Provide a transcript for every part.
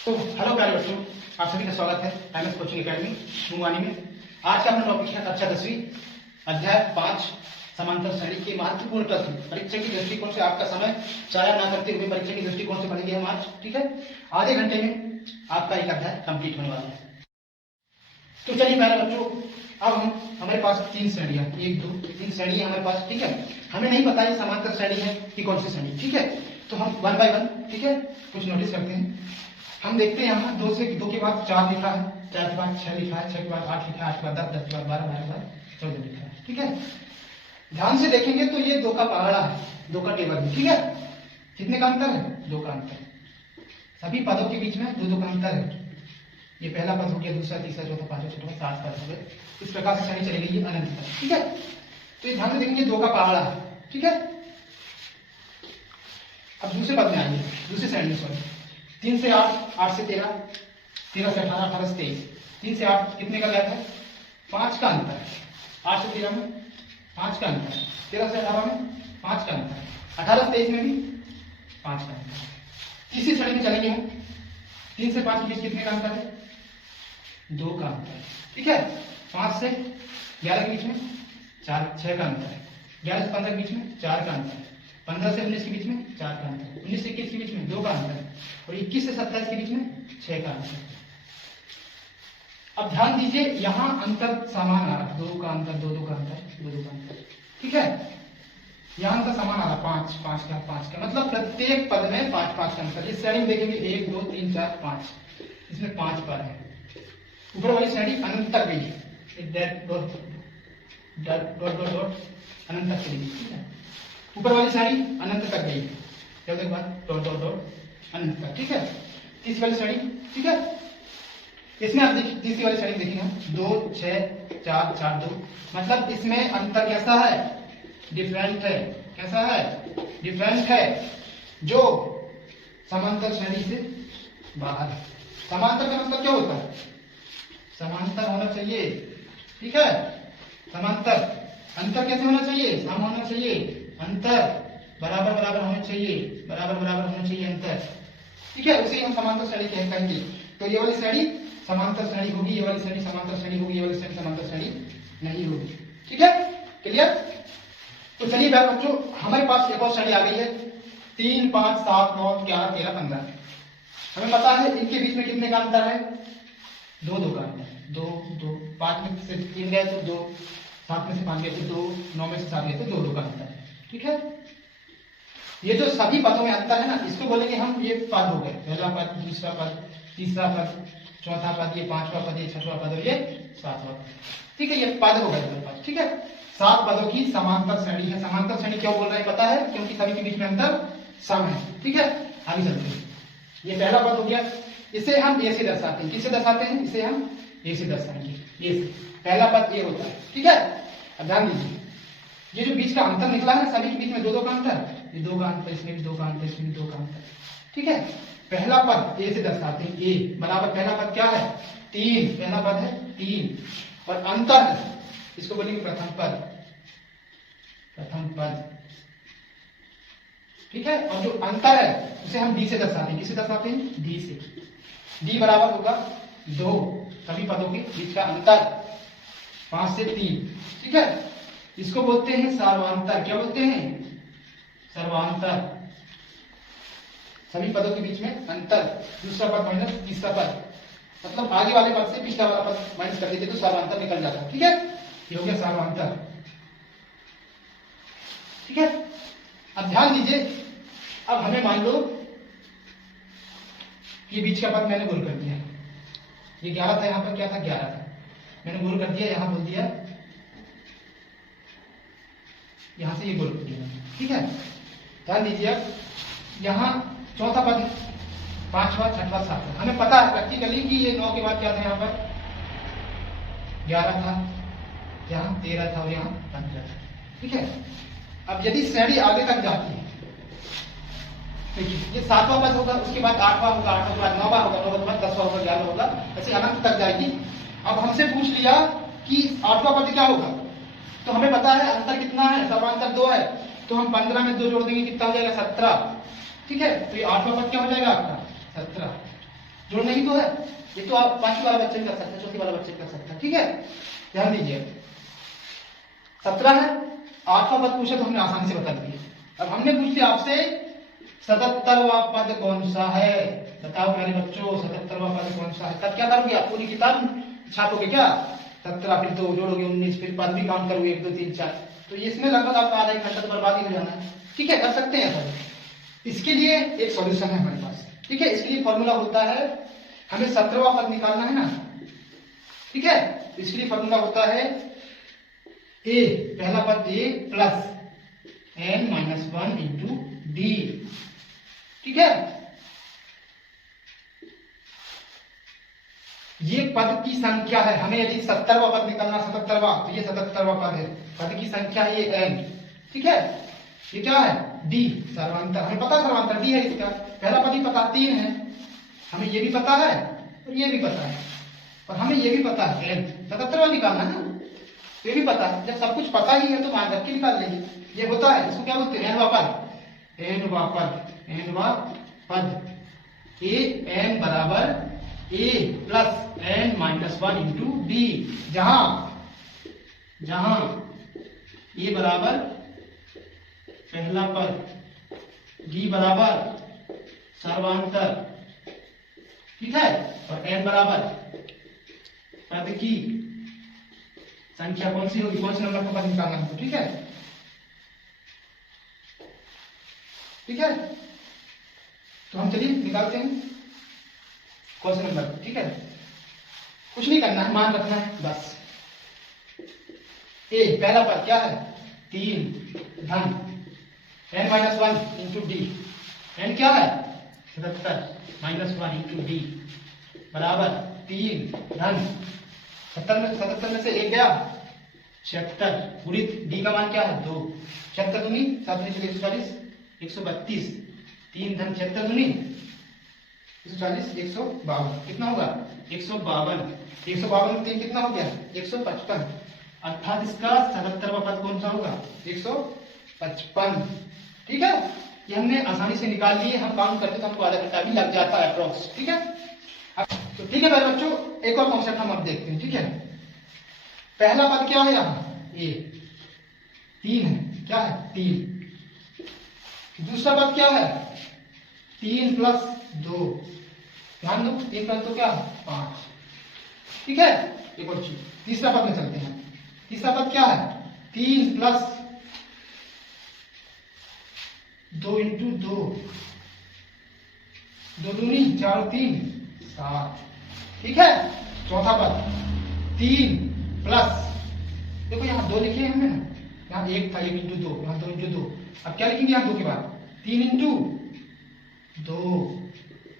तो हेलो प्यारे बच्चों, आप सभी का स्वागत है एमएस कोचिंग एकेडमी मुंगवानी में। आज का अपना टॉपिक है कक्षा 10वीं अध्याय 5 समांतर श्रेणी के महत्वपूर्ण प्रश्न। परीक्षा की दृष्टिकोण से आपका समय जाया ना करते हुए परीक्षा की दृष्टिकोण से पढ़ेंगे हम आज। ठीक है, आधे घंटे में आपका एक अध्याय कंप्लीट होने वाला है। तो चलिए प्यारे बच्चों, अब हमारे पास 3 श्रेणियां, 1 2 3 श्रेणी हमारे पास। ठीक है, हमें नहीं पता ये समांतर श्रेणी है कि कौन सी श्रेणी। ठीक है, तो हम 1 बाय 1 ठीक है कुछ नोटिस करते हैं। हम देखते हैं यहाँ 2 के बाद 4 लिखा है, 4 के बाद 6 लिखा है, 6 के बाद 8 लिखा है, 8 के बाद 10, 10 के बाद 12, 12 के बाद 14 लिखा है। ठीक है, ध्यान से देखेंगे तो ये 2 का पहाड़ा है, 2 का टेबल है। ठीक है, कितने का अंतर है? 2 का अंतर। सभी पदों के बीच में 2 का अंतर है। ये पहला पद हो गया, दूसरा, तीसरा, चौथा, पांचवा, छठवां, 7 पद हो गए। इस प्रकार से श्रेणी चलेगी ये अनंत तक। ठीक है, तो ये ध्यान से देखेंगे 2 का पहाड़ा है। ठीक है, अब दूसरे पद में आएंगे, दूसरी श्रेणी सॉरी 3 से 8, 8 से 13, 13 से 18, 18 से 23, 3 से 8 कितने का गैप है? 5 का अंतर है। 8 से 13 में 5 का अंतर है, 13 से 18 में 5 का अंतर है, 18 से 23 में भी 5 का अंतर है। तीसरी श्रेणी में चलेंगे हम, 3 से 5 के बीच कितने का अंतर है? 2 का अंतर है। ठीक है, 5 से 11 के बीच में 6 का अंतर है, 11 से 15 के बीच में 4 का अंतर है, 15 से 19 के बीच में 4 का अंतर है, 19 से 21 के बीच में 2 का अंतर है, और 21 से 27 के बीच में 6 का अंतर है। अब ध्यान दीजिए, यहां अंतर समान आ रहा, 2 का अंतर, 2 का अंतर, 2 का अंतर। ठीक है, यहां अंतर समान आ रहा, 5 5 का 5 का, मतलब प्रत्येक पद में 5 5 का अंतर। इस श्रेणी में देखेंगे 1 2 3 4 5, इसमें 5 पद है। ऊपर वाली श्रेणी अनंत तक गई, अनंत तक चली। ठीक है, ऊपर वाली श्रेणी अनंत तक गई, जब एक बार डॉट डॉट डॉट अनंत तक। ठीक है, तीसरी वाली श्रेणी। ठीक है, इसमें आप देखिए, तीसरी वाली श्रेणी देखेंगे हम 2 6 4 4 2, मतलब इसमें अंतर कैसा है? डिफरेंट है। कैसा है? डिफरेंट है, जो समांतर श्रेणी से बाहर है। समांतर का मतलब क्या होता है? समांतर होना चाहिए। ठीक है, समांतर। अंतर कैसे होना चाहिए? सम होना चाहिए। अंतर बराबर बराबर होना चाहिए, बराबर बराबर होना चाहिए अंतर। ठीक है, उसे हम समांतर श्रेणी कहेंगे। तो ये वाली श्रेणी समांतर श्रेणी होगी, ये वाली श्रेणी समांतर श्रेणी होगी, ये वाली श्रेणी समांतर श्रेणी नहीं होगी। ठीक है, क्लियर? तो चलिए प्यारे बच्चों, हमारे पास एक और श्रेणी आ गई है, 3 5 7 9 11 13 15। हमें पता है इनके बीच में कितने का अंतर है? 2 का अंतर, 2 2, 5 में से 3 गए तो 2, 7 में से 5 गए तो 2, 9 में से 7 गए तो 2 का अंतर है। ठीक है, ये जो सभी पदों में अंतर है ना, इसको बोलेंगे हम, ये पद हो गए, पहला पद, दूसरा पद, तीसरा पद, चौथा पद, ये 5वां पद, ये 6वां पद और ये 7वां पद। ठीक है, ये पद हो गए हमारे पास। ठीक है, 7 पदों की समांतर श्रेणी है। समांतर श्रेणी क्यों बोल रहे हैं पता है? क्योंकि सभी के बीच में अंतर सम है। ठीक है, आगे चलते हैं। ये पहला पद हो गया, इसे हम ए से दर्शाते हैं। किससे दर्शाते हैं? इसे हम ए से दर्शाएंगे, ए से। पहला पद ए होता है। ठीक है, अब ध्यान दीजिए, ये जो बीच का अंतर निकला है, सभी के बीच में 2 का अंतर, ये 2 का अंतर, इसमें भी 2 का अंतर, इसमें भी 2 का अंतर। ठीक है, पहला पद ए से दर्शाते हैं, ए बराबर पहला पद क्या है? 3, पहला पद है 3, और अंतर है, इसको बोलेंगे प्रथम पद, प्रथम पद। ठीक है, और जो अंतर है उसे हम डी से दर्शाते हैं। किससे दर्शाते हैं? डी से। डी बराबर होगा 2, सभी पदों के बीच का अंतर 5 से 3। ठीक है, इसको बोलते हैं सर्वांतर। क्या बोलते हैं? सर्वांतर, सभी पदों के बीच में अंतर। दूसरा पद माइनस तीसरा पद, मतलब आगे वाले पद से पिछला वाला पद माइनस कर देते तो सर्वांतर निकल जाता है। ठीक है, ये हो गया सर्वांतर। ठीक है, अब ध्यान दीजिए, अब हमें मान लो ये बीच का पद मैंने गोल कर दिया, ये 11 था, यहां पर क्या था? 11 था, मैंने गोल कर दिया, यहां बोल दिया, यहां से ये गोल कर दिया। ठीक है, ध्यान दीजिए, यहां चौथा पद, 5वां 6वां 7वां, हमें पता है प्रैक्टिकली कि ये 9 के बाद क्या था? यहां पर 11 था, यहां 13 था और यहां 15 था। ठीक है, अब यदि श्रेणी आगे तक जाती है, देखिए ये 7वां पद होगा, उसके बाद 8वां होगा, 8वां के बाद 9वां होगा, 9वां के बाद 10वां होगा, 11वां होगा, ऐसे अनंत तक जाएगी। अब हमसे पूछ लिया कि 8वां पद क्या होगा, तो हमें पता है अंतर कितना है? सर्वांतर 2 है, तो हम 15 में 2 जोड़ देंगे, कितना हो जाएगा? 17। ठीक है, तो ये 8वां पद क्या हो जाएगा आपका? 17। जोड़ना ही तो है। ये तो आप पांचवी वाला बच्चे कर सकते हैं, चौथी वाला बच्चे कर सकते हैं, ठीक है। ध्यान दीजिए 17 है, 8वां पद पूछा तो हमने आसानी से बता दिया। अब हमने पूछ लिया आपसे 77वां पद कौन सा है, बताओ मेरे बच्चों 77वां पद कौन सा है। तब क्या करोगे आप, पूरी किताब छापोगे क्या, 17 फिर 2 जोड़ोगे 19, फिर पद भी काउंट करोगे 1 2 3 4, तो इसमें लगभग आपका आधा 1 घंटा तो बर्बाद ही हो जाना है, ठीक है। कर सकते हैं ऐसा। इसके लिए एक सॉल्यूशन है हमारे पास, ठीक है। इसके लिए फॉर्मूला होता है, हमें 17वां पद निकालना है ना, ठीक है। इसके लिए फॉर्मूला होता है ए, पहला पद ए प्लस n-1 इंटू डी, ठीक है। ये पद की संख्या है, हमें यदि 70वां पद निकालना, 77वां, तो ये 77वां पद है, पद की संख्या है ये n, ठीक है। ये क्या है, डी सर्वांतर, हमें पता सर्वांतर डी है इसका, पहला पद ही पता 3 है, हमें ये भी पता है और ये भी पता है, और हमें ये भी पता है n 77वां निकालना है, ये भी पता है। जब सब कुछ पता ही है तो मान रख के निकाल लेंगे। ये होता है, इसको क्या बोलते हैं, n-वां पद, n-वां पद ए n बराबर a plus n-1 into D, जहां a बराबर पहला पद, d बराबर सर्वांतर, ठीक है, और n बराबर पद की संख्या कौन सी होगी, कौन से नंबर का पद निकालना हमको, ठीक है, ठीक है। तो हम चलिए निकालते हैं कौन से नंबर, ठीक है। कुछ नहीं करना है, मान रखना है बस। ए पहला पद क्या है, 3 धन n-1 इंटू डी, n क्या है 77 -1 इंटू डी बराबर 3 धन 77 में से 1 गया 76, पूरी डी का मान क्या है 2, 76 दूनी 7 में 140 132, 3 धन 76 दूनी 140 152, कितना होगा 152, 152 में 3 कितना हो गया 155, अर्थात इसका 77वां पद कौन सा होगा 155, ठीक है। ये हमने आसानी से निकाल लिए, हम काउंट करते तो हमको आधा घंटा भी लग जाता है अप्रोक्स, ठीक है। तो ठीक है मेरे बच्चों, एक और कॉन्सेप्ट हम अब देखते हैं, ठीक है। पहला पद क्या है यहाँ ए 3 है, क्या है 3, दूसरा पद क्या है 3 प्लस 2, ध्यान दो 3 प्लस 2 क्या है 5, ठीक है। एक और चीज, तीसरा पद में चलते हैं। तीसरा पद क्या है 3 प्लस 2 इंटू 2, 2 दूनी 4 3 7, ठीक है। चौथा पद 3 प्लस, देखो यहाँ 2 लिखे हमने ना, यहाँ 1 था 1 इंटू 2, यहाँ 2 इंटू 2, अब क्या लिखेंगे यहाँ 2 के बाद 3 इंटू 2,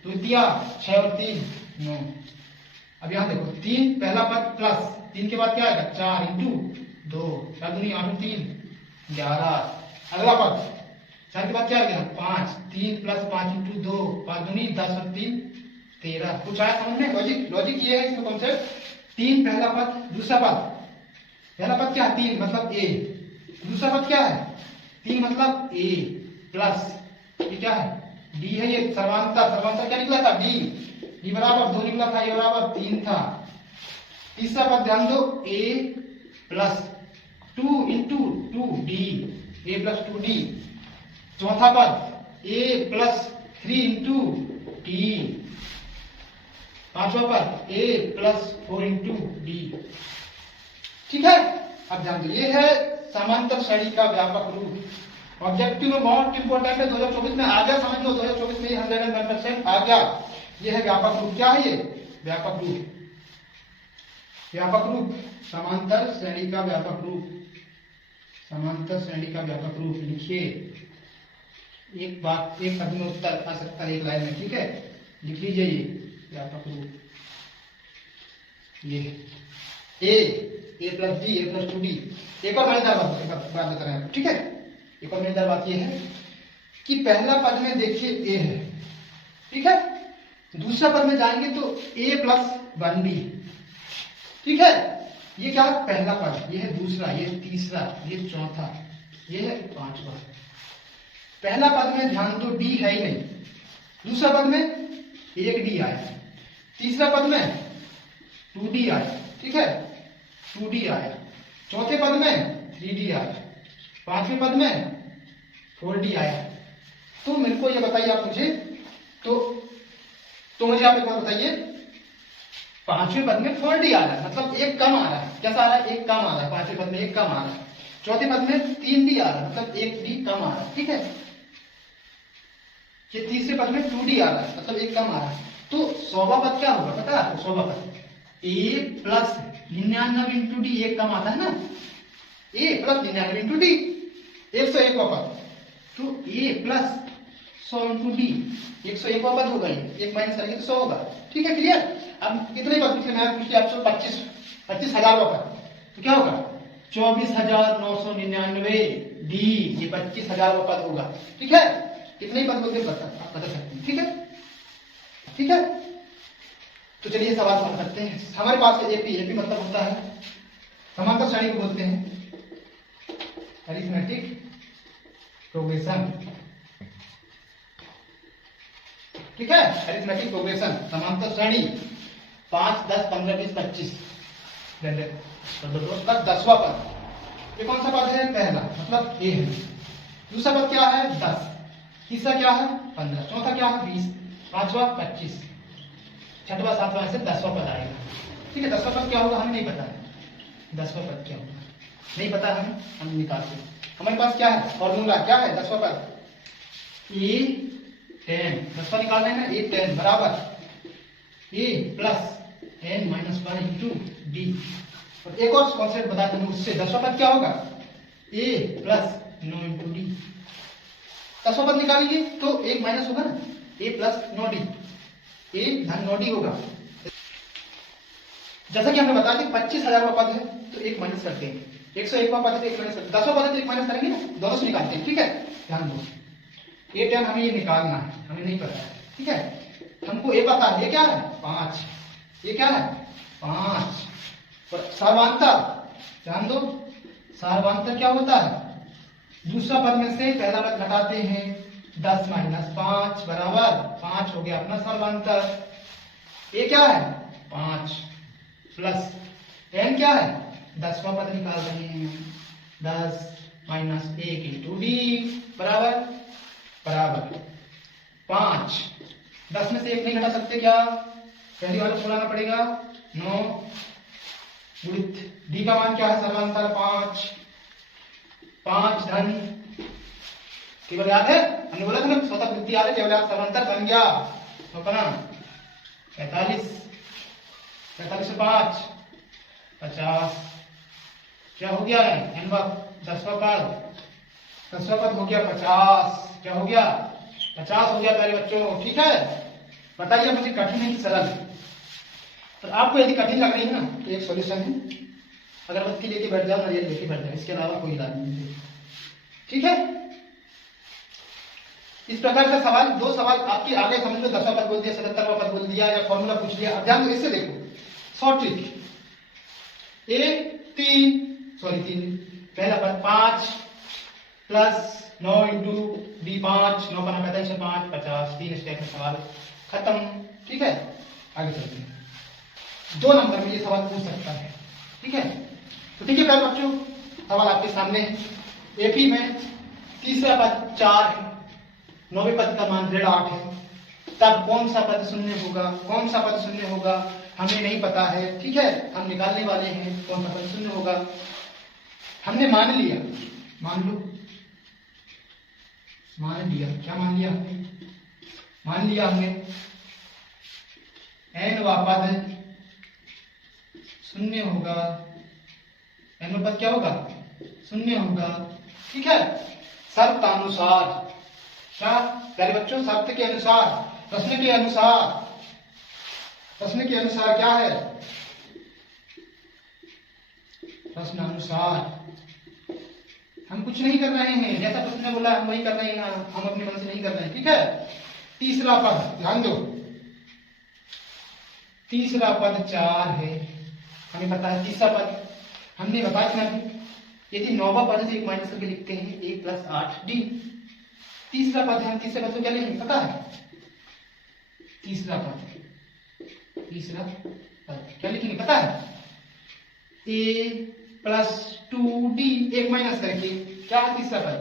तो दिया 6 और 3 9। अब यहाँ देखो 3 पहला पद प्लस 3 के बाद क्या आएगा 4 इंटू 2, 4 दूनी 8 और 3 11, अगला पद 4 के बाद क्या आ गया 5, 3 प्लस 5 इंटू 2, 5 दूनी 10 और 3 13, कुछ आया समझ में, लॉजिक ये है इसमें कॉन्सेप्ट। 3 पहला पद, दूसरा पद, पहला पद क्या है 3 मतलब ए, दूसरा पद क्या है 3 मतलब ए प्लस ये क्या है डी है, ये सर्वांतर क्या निकला था डी बराबर 2 निकला था, ये बराबर 3 था। तीसरा पद ध्यान दो ए प्लस 2 इंटू 2 डी, ए प्लस 2 डी। चौथा पद ए प्लस 3 इंटू डी, पांचवा पद ए प्लस 4 इंटू डी, ठीक है। अब ध्यान दो ये है समांतर श्रेणी का व्यापक रूप। ऑब्जेक्टिव में बहुत इंपॉर्टेंट है, 2024 में आ गया, समझ लो 2024 में 101% आ गया। ये है व्यापक रूप, क्या है ये व्यापक रूप, व्यापक रूप समांतर श्रेणी का व्यापक रूप, समांतर श्रेणी का व्यापक रूप। लिखिए एक बात, एक पद में उत्तर आ सकता है एक लाइन में, ठीक है, लिख लीजिए ये व्यापक रूप, ये ए प्लस डी, ए प्लस 2 डी। एक और मजेदार बात बता रहे हैं, ठीक है। एक और मजेदार बात ये है कि पहला पद में देखिए ए है, ठीक है, दूसरा पद में जाएंगे तो ए प्लस 1 बी, ठीक है। ये क्या है पहला पद, ये है दूसरा, ये तीसरा, ये चौथा, ये है पांचवा। पहला पद में ध्यान दो डी है ही नहीं, दूसरा पद में एक डी आया, तीसरा पद में 2d आया, ठीक है, 2d आया। चौथे पद में 3d आया। पांचवें पद में 4d आया। तो मेरे को ये बताइए आप मुझे, तो मुझे आप एक बार बताइए, पांचवें पद में 4d आ रहा है, मतलब एक कम आ रहा है। कैसा आ रहा है? एक कम आ रहा है। पांचवें पद में एक कम आ रहा है। चौथे पद में 3d आ रहा है, मतलब एक d कम आ रहा है, ठीक है। ये तीसरे पद में 2d आ रहा है, मतलब एक कम आ रहा है। तो 100वां पद क्या होगा पता है आपको? 100वां पद a प्लस 99 इंटू डी, एक कम आता है ना, a प्लस 99 इंटू डी, 101वां पद। तो a प्लस 100 इंटू डी, 101वां पद होगा। ये एक माइनस करेंगे तो 100 होगा, ठीक है, क्लियर। अब कितने पद पूछे? मैं पूछ लिया आपसे 25,000वां पद, तो क्या होगा? 24,999 डी, ये 25,000वां पद होगा, ठीक है। कितने पद बोलते आप बता सकते हैं, ठीक है, ठीक है। तो चलिए सवाल हल करते हैं। हमारे पास एपी, एपी मतलब होता है समांतर श्रेणी को बोलते हैं अरिथमेटिक प्रोग्रेशन, ठीक है। अरिथमेटिक प्रोग्रेशन समांतर श्रेणी 5, 10, 15, 20, 25 तक 10वां पद। ये कौन सा पद है? पहला, मतलब ए है। दूसरा पद क्या है? 10। तीसरा क्या है? 15। चौथा क्या है? 20। पांचवा 25। छठवां, सातवां, ऐसे 10वां पद आएगा, ठीक है। 10वां पद क्या होगा हमें नहीं पता है। 10वां पद क्या होगा नहीं पता हमें, हम निकालते हैं। हमारे पास क्या है? फॉर्मूला क्या है? 10वां पद a10, 10वां निकालना है ना, a10 बराबर a plus n minus 1 into D. और एक और कॉन्सेप्ट बता दें उससे, 10वां पद क्या होगा? a plus 9 into D. 10वां पद निकालेंगे तो एक माइनस होगा ना, a प्लस 9d, a धन 9d होगा। जैसा कि हमने बताया कि 25,000वां पद है तो एक माइनस करते हैं, 101वां पद है तो एक माइनस करते हैं, 10वां पद है तो एक माइनस करेंगे ना, दोनों से निकालते हैं, ठीक है। ध्यान दो, a10 हमें ये निकालना है, हमें नहीं पता है, ठीक है। हमको a पता है, ये क्या है? 5। ये क्या है? 5। और सर्वांतर, ध्यान दो, सर्वांतर क्या होता है? दूसरा पद में से पहला पद घटाते हैं, 10 माइनस 5 बराबर 5 हो गया अपना सर्वांतर। ये क्या है? 5 प्लस n क्या है? 10वां पद निकाल रहे हैं, 10 माइनस 1 इंटू डी बराबर 5। 10 में से 1 नहीं घटा सकते क्या? पहली वाला छोड़ाना पड़ेगा, 9 गुणित डी का मान क्या है? सर्वांतर 5। 5 धन, केवल याद है हमने बोला था ना, स्वतः वृत्ति याद है, केवल याद सर्वांतर बन गया तो अपना 45। 45 से 5 50, क्या हो गया है? n वां 10वां पद, 10वां पद हो गया 50। क्या हो गया? 50 हो गया प्यारे बच्चों, ठीक है। बताइए मुझे कठिन है कि सरल? तो आपको यदि कठिन लग रही है ना तो एक सॉल्यूशन है, अगरबत्ती लेके बैठ जाओ, नारियल लेके बैठ जाओ, इसके अलावा कोई इलाज नहीं है, ठीक है। इस प्रकार का सवाल, 2 सवाल आपके आगे समझ लो, 10वां पद बोल दिया, 77वां पद बोल दिया, या फॉर्मूला पूछ लिया। अब ध्यान दो, इससे देखो शॉर्ट ट्रिक, तीन पहला पद 5 प्लस 9 इंटू डी 5, 9 का 45 से 5 50, 3 स्टेप में सवाल खत्म, ठीक है। आगे चलते हैं, 2 नंबर में ये सवाल पूछ सकता है, ठीक है। तो ठीक है प्यारे बच्चों, सवाल आपके सामने। एपी में तीसरा पद 4 है, 9वें पद का मान 8 है, तब कौन सा पद शून्य होगा? कौन सा पद शून्य होगा हमें नहीं पता है, ठीक है। हम निकालने वाले हैं कौन सा पद शून्य होगा। हमने मान लिया, मान लो, मान लिया, क्या मान लिया हमने? मान लिया हमने n वां पद शून्य होगा, n वां पद क्या होगा? शून्य होगा, ठीक है। शर्त अनुसार, क्या प्यारे बच्चों? शर्त के अनुसार, प्रश्न के अनुसार, प्रश्न के अनुसार क्या है? प्रश्न अनुसार हम कुछ नहीं कर रहे हैं, जैसा प्रश्न ने बोला हम वही कर रहे हैं, हम अपने मन से नहीं कर रहे हैं, ठीक है। तीसरा पद, ध्यान दो, तीसरा पद 4 है, हमें पता है तीसरा पद, हमने बताया था यदि 9वां पद से 1 माइनस करके लिखते हैं, 1 प्लस 8d। तीसरा पद है, हम तीसरे पद को क्या लिखेंगे पता है? तीसरा पद तीसरा पद क्या लिखेंगे पता है? a प्लस 2d, एक माइनस करके क्या है तीसरा पद?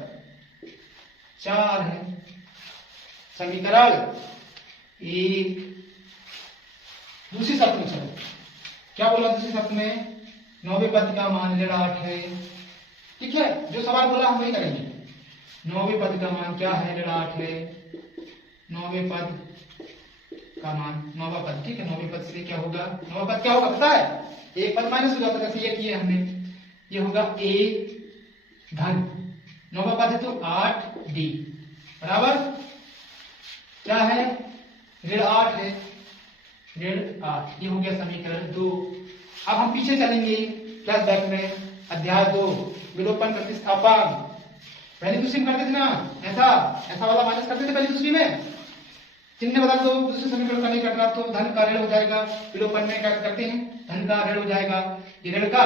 4 है। समीकरण एक। दूसरी शर्त में चलो, क्या बोला दूसरी शर्त में? 9वें पद का मान ऋण 8 है। ठीक है, जो सवाल बोला हम वही करेंगे। 9वें पद का मान क्या है? ऋण 8 है। 9वें पद का मान, 9वां पद, ठीक है, 9वें पद से क्या होगा? 9वां पद क्या होगा पता है? एक पद माइनस हो जाता है, जैसे ये किए हमने। ये होगा a धन 9वां पद है तो 8d बराबर क्या है? ऋण 8 है। ऋण 8, ये हो गया समीकरण 2। अब हम पीछे चलेंगे क्लास बैक में, अध्याय 2 विलोपन प्रतिस्थापन। पहले दूसरी में करते थे ना, ऐसा वाला माइनस करते थे पहले दूसरी में, चिन्ह बदल दो, दूसरे समीकरण का नहीं करना तो धन का ऋण हो जाएगा। विलोपन में क्या करते हैं? धन का ऋण हो जाएगा, ये ऋण का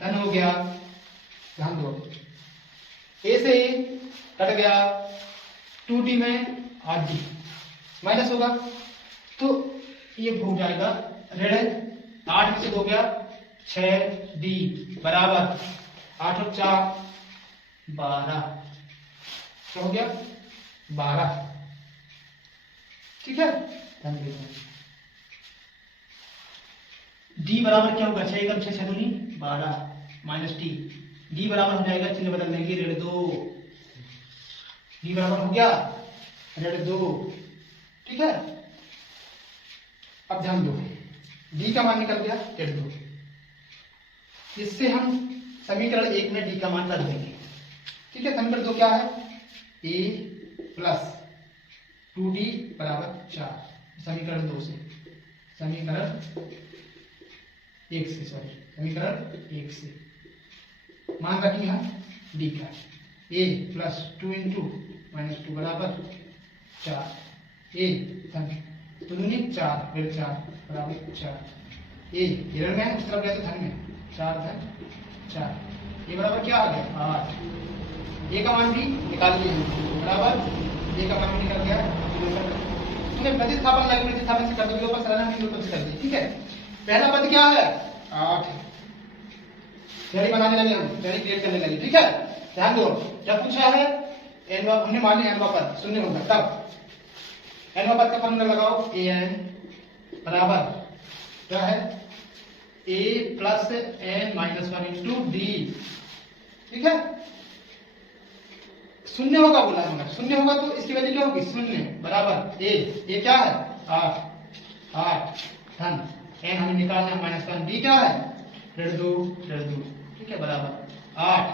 धन हो गया। ध्यान दो, ए से कट गया, 2d में 8d माइनस होगा तो ये हो जाएगा ऋण 8 में से 2 गया 6d बराबर 8 और 4 12, क्या हो गया? 12। ठीक है, ध्यान देना। d बराबर क्या होगा? 6 एकम 6 6 दूनी 12 माइनस टी, d बराबर हो जाएगा, चिन्ह बदल देंगे, ऋण 2। d बराबर हो गया ऋण 2। ठीक है, अब ध्यान दो, d का मान निकल गया ऋण 2। इससे हम समीकरण 1 में d का मान रख देंगे। ठीक है, समीकरण 2 क्या है? a प्लस 2d बराबर 4, समीकरण 2 से, समीकरण 1 से, समीकरण 1 से मान रखिए हम d का, a प्लस 2 इंटू माइनस 2 बराबर 4, a धन 2 दूनी 4 फिर 4 बराबर 4, a ऋण में उस तरफ गया तो धन में 4 धन 4, ये बराबर क्या आ गया? 8। a का मान भी निकाल लिए बराबर, a का मान भी निकल गया। तूने प्रतिस्थापन लगे, प्रतिस्थापन से कर दो, विलोपन सरल हम विलोपन से कर दिए। ठीक है, पहला पद क्या है? 8। श्रेणी बनाने लगे हम, श्रेणी क्रिएट करने लगे। ठीक है, ध्यान दो, जब पूछा है एनवा, हमने मान लिया एनवा पद शून्य होगा, तब एनवा पद का फॉर्मूला लगाओ, an बराबर क्या है? a plus n minus 1 into D. ठीक है, शून्य होगा बोला है, मगर शून्य होगा तो इसकी वैल्यू क्या होगी? शून्य बराबर a क्या है? 8 धन n हमें निकालना है माइनस 1, d क्या है? ऋण 2। ठीक है, बराबर 8,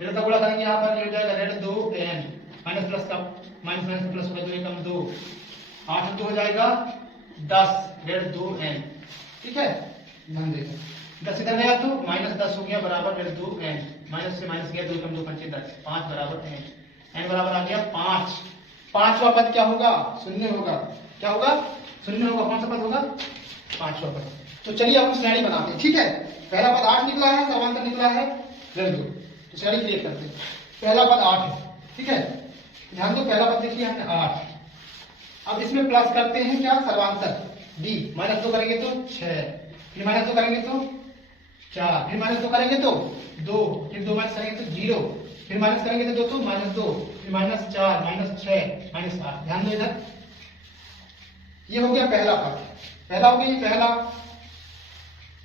ऋण का गुणा करेंगे यहाँ पर, ये हो जाएगा ऋण 2n माइनस प्लस का माइनस माइनस प्लस होगा, 2 एकम 2, 8 2 हो जाएगा 10 ऋण 2n। ठीक है, ध्यान देना, 10 इधर गया तो माइनस 10 हो गया बराबर ऋण 2n, माइनस से माइनस गया, 2 एकम 2 पंचे 10, 5 बराबर n बराबर आ गया 5। पांचवा पद क्या होगा? शून्य होगा। क्या होगा? शून्य होगा। कौन सा पद होगा? पांचवा पद। तो चलिए अब हम श्रेणी बनाते हैं। ठीक है, पहला पद 8 निकला है, सर्वांतर निकला है ऋण 2, तो श्रेणी क्रिएट करते हैं। पहला पद 8 है। ठीक है, ध्यान दो, पहला पद देखिए हमने 8, अब इसमें प्लस करते हैं क्या? सर्वांतर d, माइनस 2 करेंगे तो 6, फिर माइनस 2 करेंगे तो 4, फिर माइनस 2 करेंगे तो 2, फिर 2 माइनस करेंगे तो 0, फिर माइनस करेंगे तो 2 तो माइनस 2, फिर माइनस 4, माइनस 6, माइनस 8। ध्यान दो इधर, ये हो गया पहला पद। पहला हो गया, पहला,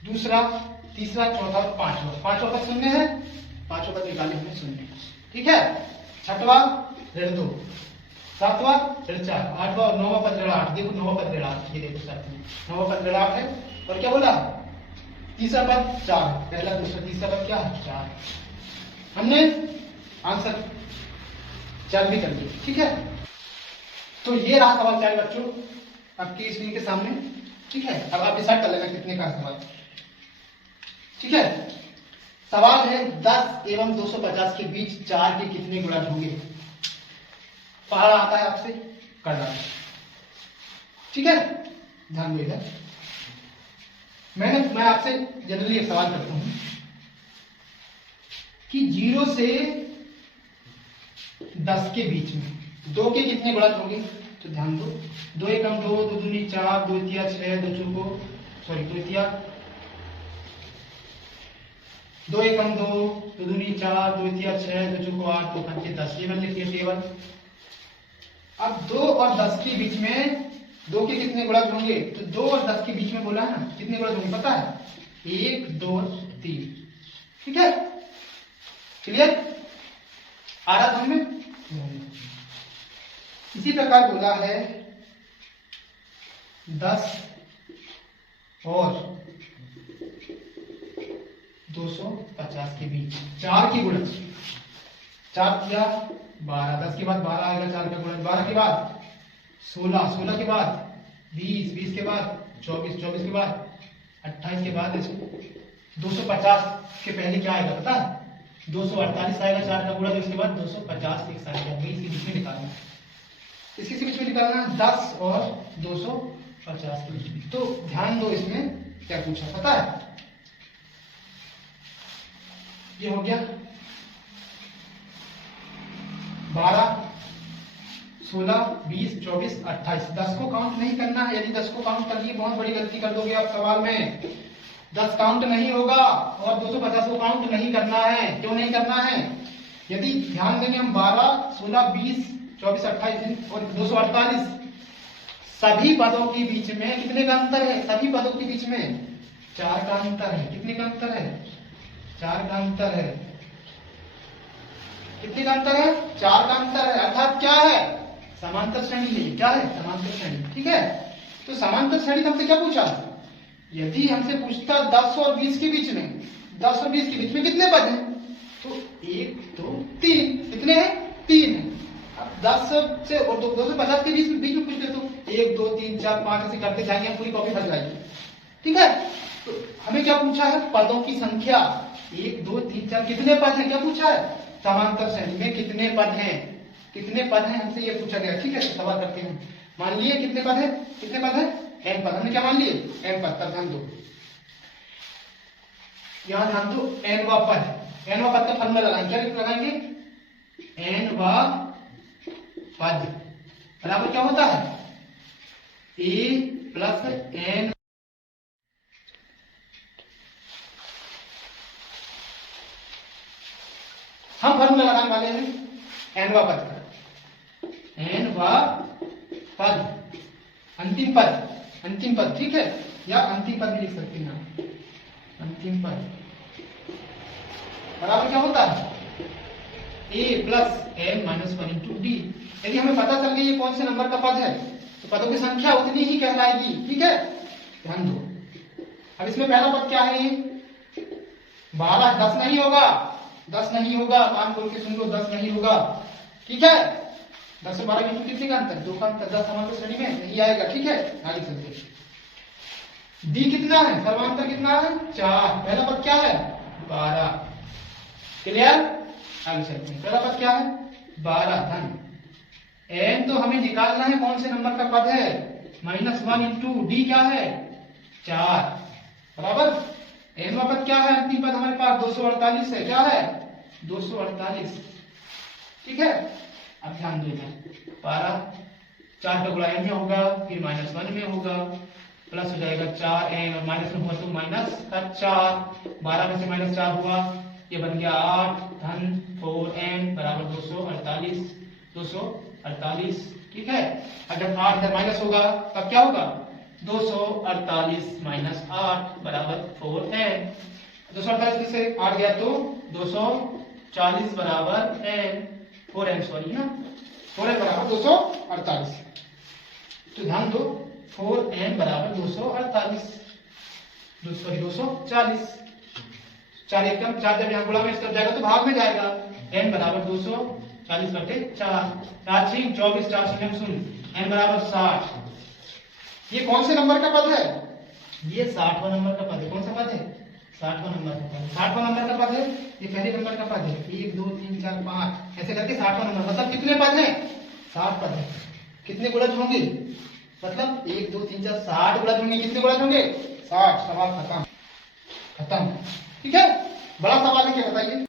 दूसरा, तीसरा, चौथा, पांचवा। पांचवा पद शून्य है, पांचवा पद निकाले हमने शून्य। ठीक है, छठवा ऋण 2, सातवां ऋण 4, आठवां और नौवां पद ऋण 8। देखो नौवां पद ऋण 8, ये देखो साथ में नौवां पद ऋण 8 है। और क्या बोला? तीसरा पद 4, पहला दूसरा तीसरा पद क्या है? 4। हमने आंसर 4 भी कर दिया। ठीक है, तो ये रहा सवाल 4 बच्चों आपकी स्क्रीन के सामने। ठीक है, अब आप डिसाइड कर लेना कितने का सवाल। ठीक है, सवाल है 10 एवं 250 के बीच 4 के कितने गुणज होंगे? पहाड़ा आता है आपसे करना। ठीक है, ध्यान दो इधर, मैं आपसे जनरली एक सवाल करता हूं कि 0 से 10 के बीच में 2 के कितने गुणज होंगे? तो ध्यान दो, 2 एकम 2, 2 दूनी 4, 2 तिया 6, 2 चौको सॉरी 2 तिया 2 एकम 2, 2 दूनी 4, 2 तिया 6, 2 चौको 8, 2 पंचे 10। ये मैंने लिख दिया टेबल। अब 2 और 10 के बीच में 2 के कितने गुणज होंगे? तो 2 और 10 के बीच में बोला है ना, कितने गुणज होंगे पता है? 1 2 3। ठीक है, क्लियर आ रहा समझ में? इसी प्रकार बोला है 10 और 250 के बीच 4 की गुणज। 4 किया 12, 10 के बाद 12 आएगा 4 का गुणज, 12 के बाद 16, 16 के बाद 20, 20 के बाद 24, 24 के बाद 28 के बाद 250 के पहले क्या आएगा पता है? 248 आएगा 4 का गुणज, उसके बाद 250 एक साथ आएगा। इसके बीच में निकालना, इसके बीच में निकालना 10 और 250 के बीच में। तो ध्यान दो, इसमें क्या पूछा पता है? ये हो गया 12, 16, 20, 24, 28। 10 को काउंट नहीं करना है। यदि 10 को काउंट कर लिए बहुत बड़ी गलती कर दोगे आप सवाल में। 10 काउंट नहीं होगा और 250 को काउंट नहीं करना है। क्यों नहीं करना है? यदि ध्यान देंगे हम 12, 16, 20, 24, 28 और 248 सभी पदों के बीच में कितने का अंतर है? सभी पदों के बीच में 4 का अंतर है। कितने का अंतर है? 4 का अंतर है। कितने का अंतर है? 4 का अंतर है। अर्थात क्या है? समांतर श्रेणी है। क्या है? समांतर श्रेणी। ठीक है, तो समांतर श्रेणी हमसे क्या पूछा? यदि हमसे पूछता 10 और 20 के बीच में, 10 और 20 के बीच में कितने पद हैं? तो 1 2 3। कितने हैं? 3 है। अब 10 से और 250 के बीच में पूछ ले तो 1 2 3 4 5 ऐसे करते जाएंगे, हम पूरी कॉपी भर जाएगी। ठीक है, तो हमें क्या पूछा है? पदों की संख्या। 1 2 3 4 कितने पद हैं? क्या पूछा है? समांतर श्रेणी में कितने पद हैं? कितने पद हैं हमसे ये पूछा गया। ठीक है, सवाल करते हैं। मान लिए कितने पद है? कितने पद है? n पद। हमने क्या मान लिए? n पद। तब ध्यान दो, यहां ध्यान दो, nवा पद। nवा पद का फॉर्मूला लगाएंगे। क्या लगाएंगे? nवा पद बराबर क्या होता है? a plus n। हम फॉर्मूला लगाने वाले हैं nवा पद का। nवा पद, अंतिम पद, अंतिम पद। ठीक है, या अंतिम पद भी लिख सकते हैं आप। अंतिम पद बराबर क्या होता है? a plus n minus 1 into D. यदि हमें पता चल गया ये कौन से नंबर का पद है तो पदों की संख्या उतनी ही कहलाएगी। ठीक है, ध्यान दो। अब इसमें पहला पद क्या है? 12। 10 नहीं होगा, 10 नहीं होगा। कान खोल के सुन लो, 10 नहीं होगा। ठीक है, 10 और 12 के बीच कितने का अंतर? 2 का अंतर। 10 समांतर श्रेणी में नहीं आएगा। ठीक है, आगे चलते। डी कितना है? सर्वांतर कितना है? 4। पहला पद क्या है? 12। क्लियर, आगे चलते हैं। पहला पद क्या है? 12 धन n तो हमें निकालना है कौन से नंबर का पद है? -1 इंटू डी क्या है? 4 बराबर n वा पद क्या है? अंतिम पद हमारे पास 248 है। क्या है? 248। ठीक है, अब ध्यान दो इधर। 12 4 का गुणा n में होगा, फिर -1 में होगा, प्लस हो जाएगा 4n और माइनस में हुआ तो माइनस का 4। 12 में से -4 हुआ, ये बन गया 8 धन 4n बराबर 248। 248। ठीक है, अब जब 8 इधर माइनस होगा तब क्या होगा? 248 माइनस 8 बराबर 4n। 248 से 8 गया तो 240 बराबर n। 4n सॉरी ना, 4n बराबर 248। तो ध्यान दो, 4n बराबर 248, 240। 4 एकम 4 जब यहाँ गुणा में तब जाएगा तो भाग में जाएगा। n बराबर 240 बटे 4। 4 6 24, 4 6 शून्य, n बराबर 60। ये कौन से नंबर का पद है? ये 60वां नंबर का पद है। कौन सा पद है? 60वां नंबर का पद। 60वां नंबर का पद है, ये पहले नंबर का पद है। 1 2 3 4 5 ऐसे करके 60वां नंबर। मतलब कितने पद हैं? 60 पद है। कितने गुणज होंगे? मतलब 1 2 3 4 60 गुणज होंगे। कितने गुणज होंगे? 60। सवाल खत्म। खत्म। ठीक है, बड़ा सवाल है क्या बताइए?